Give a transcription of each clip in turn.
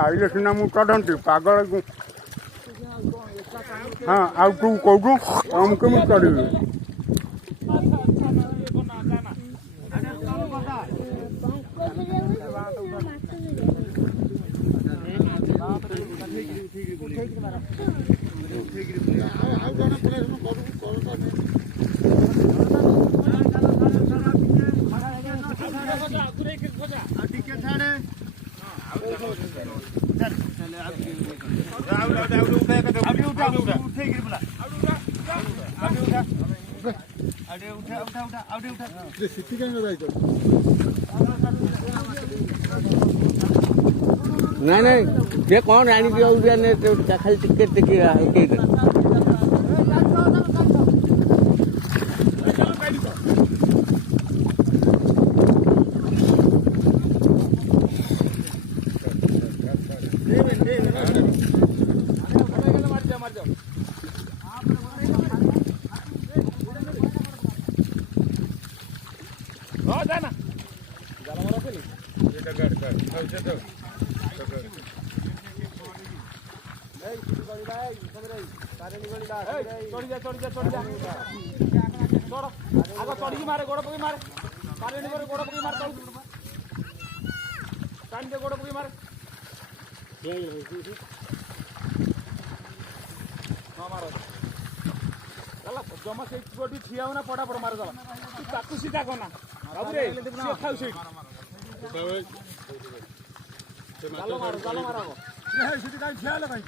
आइले सीना मुझे चढ़ती पागल हाँ आउ तू कौटू हमके मुझे चढ़ी नहीं नहीं ये कौन आनी खाली टिकेट देखिए मारे गोड़ पकी मारे गोड़ पकी मार गोड़ पकी मारे जमा से ठिया हो ना पड़ा पड़ मार ताकू सीधा कना बाबू रे खाऊ से जाल मार सीधी काई ठिया ले भाई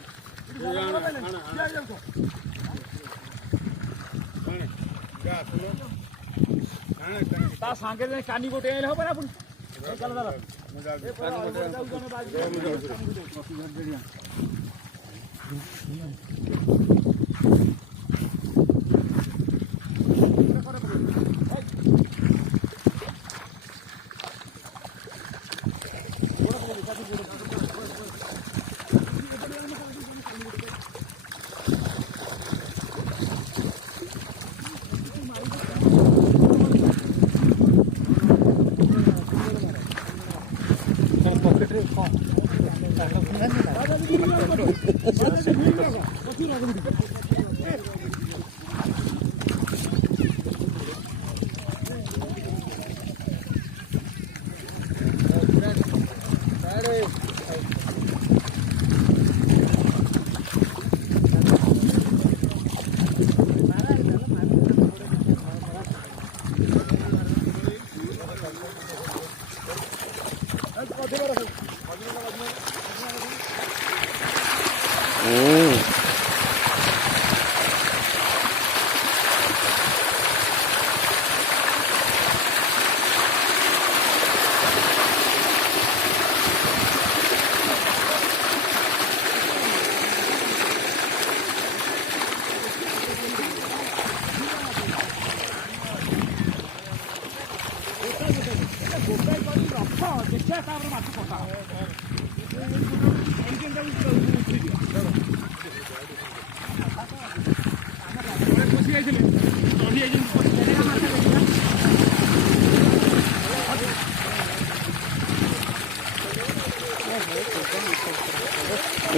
ता सांगे कानी गोटे हो पर आपण चल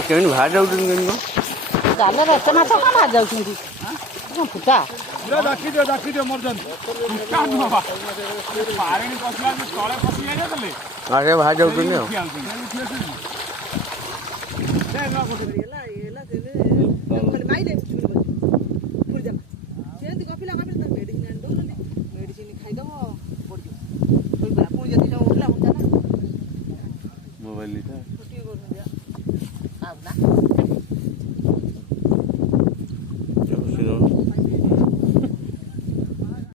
केन बाहर जाउछन केन जाले रस्ते माछ का बाहर जाउछन फुटा पूरा दाखी दे मर्जन फुटा न बा पारणी पसला में तळे पसी आइले तले अरे बाहर जाउछन ने दे न कोटे गेला एला देले खाली माई दे पुर जा जेंति कपिला कापिला मेडिसिन आन दो मेडिसिन खाइ दबो पड़ जो कोई पुर जति सब उठला होता ना मोबाइल लिटा छुट्टी कर दिया आब ना